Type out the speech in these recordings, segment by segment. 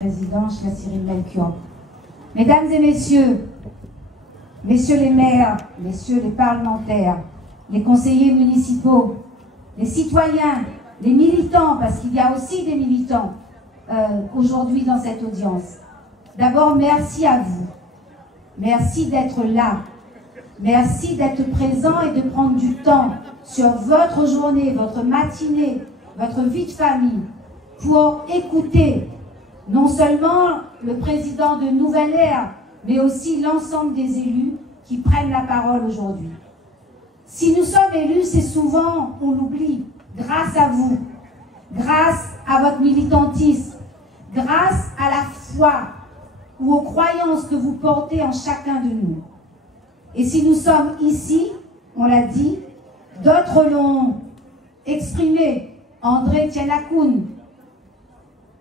Président Cyril Melchior. Mesdames et messieurs, messieurs les maires, messieurs les parlementaires, les conseillers municipaux, les citoyens, les militants, parce qu'il y a aussi des militants aujourd'hui dans cette audience. D'abord, merci à vous. Merci d'être là. Merci d'être présent et de prendre du temps sur votre journée, votre matinée, votre vie de famille pour écouter non seulement le président de Nouvelle Ère, mais aussi l'ensemble des élus qui prennent la parole aujourd'hui. Si nous sommes élus, c'est souvent, on l'oublie, grâce à vous, grâce à votre militantisme, grâce à la foi ou aux croyances que vous portez en chacun de nous. Et si nous sommes ici, on l'a dit, d'autres l'ont exprimé, André Tianakoun,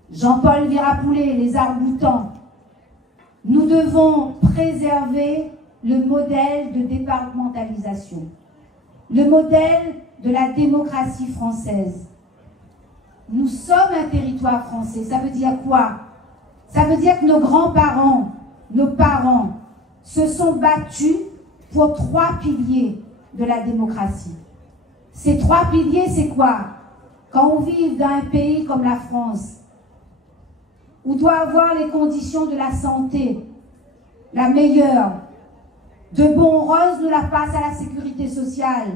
Jean-Paul Virapoulet, les arcs-boutants. Nous devons préserver le modèle de départementalisation, le modèle de la démocratie française. Nous sommes un territoire français. Ça veut dire quoi? Ça veut dire que nos grands-parents, nos parents, se sont battus pour 3 piliers de la démocratie. Ces 3 piliers, c'est quoi? Quand on vit dans un pays comme la France, où doit avoir les conditions de la santé, la meilleure, de bons roses nous la passe à la sécurité sociale.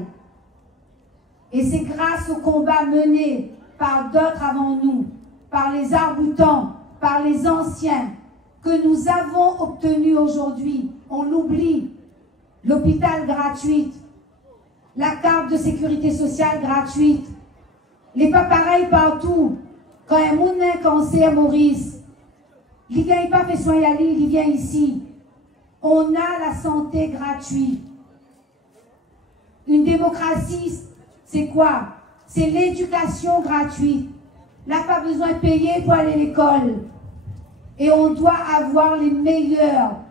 Et c'est grâce au combat mené par d'autres avant nous, par les arcs-boutants, par les anciens, que nous avons obtenu aujourd'hui, on l'oublie, l'hôpital gratuit, la carte de sécurité sociale gratuite, les pas pareils partout. Quand un monde a un cancer, Maurice, il ne vient pas fait soin à l'île, il vient ici. On a la santé gratuite. Une démocratie, c'est quoi? C'est l'éducation gratuite. On n'a pas besoin de payer pour aller à l'école. Et on doit avoir les meilleurs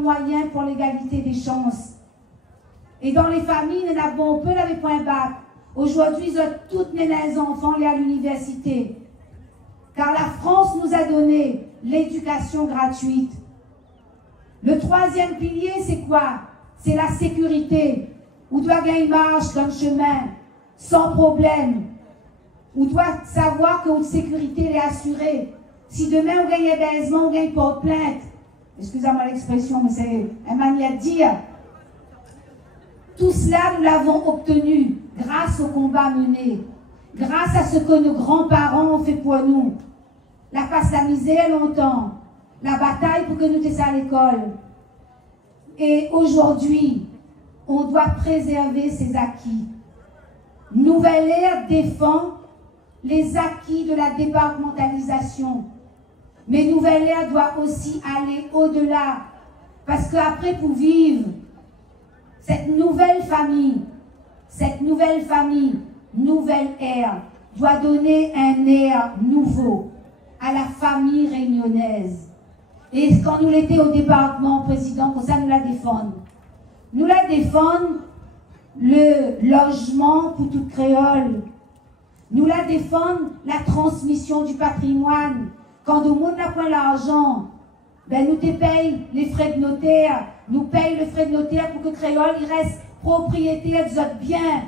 moyens pour l'égalité des chances. Et dans les familles, on peut avoir point bac. Aujourd'hui, ils ont toutes les enfants à l'université. Car la France nous a donné l'éducation gratuite. Le 3e pilier, c'est quoi? C'est la sécurité. On doit gagner marche dans le chemin, sans problème. On doit savoir que notre sécurité est assurée. Si demain on gagne un baisement, on gagne porte-plainte. Excusez-moi l'expression, mais c'est une manière de dire. Tout cela, nous l'avons obtenu grâce au combat mené. Grâce à ce que nos grands-parents ont fait pour nous. La passe la misère longtemps. La bataille pour que nous étions à l'école. Et aujourd'hui, on doit préserver ces acquis. Nouvelle Ère défend les acquis de la départementalisation. Mais Nouvelle Ère doit aussi aller au-delà. Parce qu'après, pour vivre cette nouvelle famille, Nouvelle Ère, doit donner un air nouveau à la famille réunionnaise. Et quand nous l'étions au département, président, pour ça nous la défendons. Nous la défendons le logement pour toute créole. Nous la défendons la transmission du patrimoine. Quand le monde n'a pas l'argent, ben nous te payons les frais de notaire. Nous payons le frais de notaire pour que créole il reste propriétaire de notre bien.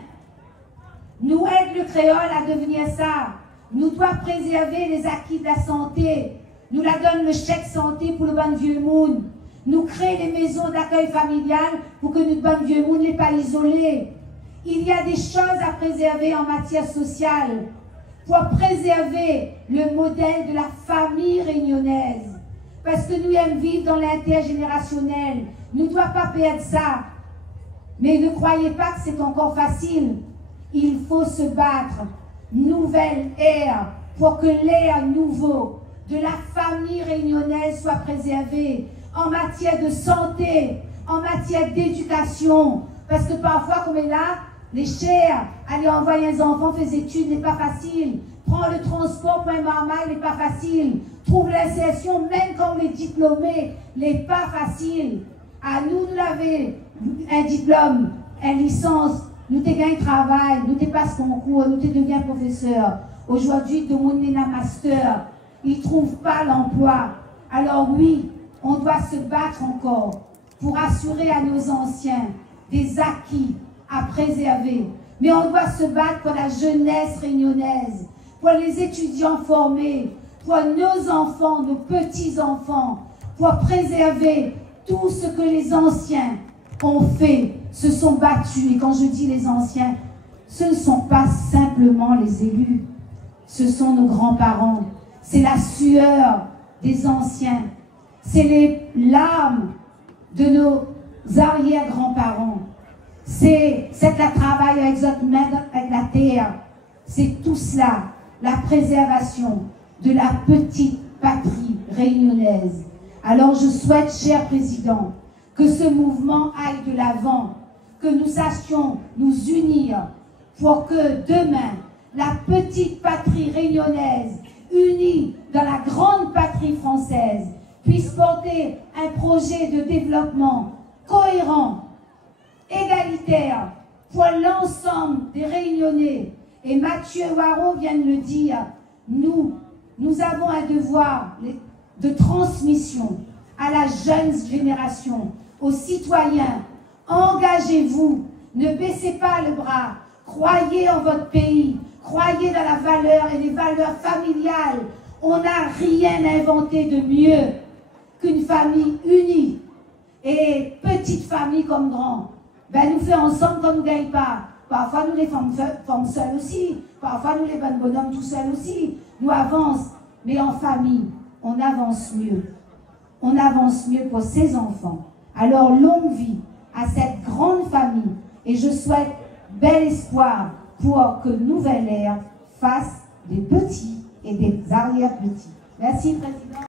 Nous aide le créole à devenir ça. Nous doit préserver les acquis de la santé. Nous la donne le chèque santé pour le bon vieux monde. Nous créons des maisons d'accueil familial pour que notre bon vieux monde n'est pas isolé. Il y a des choses à préserver en matière sociale pour préserver le modèle de la famille réunionnaise. Parce que nous aimons vivre dans l'intergénérationnel. Nous ne devons pas perdre ça. Mais ne croyez pas que c'est encore facile. Il faut se battre. Nouvelle ère pour que l'ère nouveau de la famille réunionnaise soit préservé en matière de santé, en matière d'éducation. Parce que parfois, comme est là, les chers, aller envoyer les enfants faire des études n'est pas facile. Prendre le transport pour un marmaille n'est pas facile. Trouver l'insertion, même quand on est diplômé, n'est pas facile. À nous, nous avons un diplôme, une licence, nous te gagnons travail, nous te passons concours, nous te deviens professeur. Aujourd'hui, tout le monde est un master. ils ne trouvent pas l'emploi. Alors oui, on doit se battre encore pour assurer à nos anciens des acquis à préserver. Mais on doit se battre pour la jeunesse réunionnaise, pour les étudiants formés, pour nos enfants, nos petits-enfants, pour préserver tout ce que les anciens ont fait, se sont battus. Et quand je dis les anciens, ce ne sont pas simplement les élus, ce sont nos grands-parents, c'est la sueur des anciens, c'est les larmes de nos arrière-grands-parents, c'est la travail avec la terre, c'est tout cela, la préservation de la petite patrie réunionnaise. Alors je souhaite, cher Président, que ce mouvement aille de l'avant, que nous sachions nous unir pour que demain, la petite patrie réunionnaise, unie dans la grande patrie française, puisse porter un projet de développement cohérent, égalitaire, pour l'ensemble des Réunionnais. Et Mathieu Waro vient de le dire, nous avons un devoir de transmission à la jeune génération, aux citoyens. Engagez-vous, ne baissez pas le bras, croyez en votre pays, croyez dans la valeur et les valeurs familiales. On n'a rien inventé de mieux qu'une famille unie et petite famille comme grand. Ben, nous faisons ensemble quand nous ne gagnons pas. Parfois nous les femmes seules aussi, parfois nous les bonnes bonhommes tout seuls aussi. Nous avançons, mais en famille, on avance mieux. On avance mieux pour ses enfants. Alors longue vie à cette grande famille et je souhaite bel espoir pour que Nouvelle Ère fasse des petits et des arrière-petits. Merci, Président.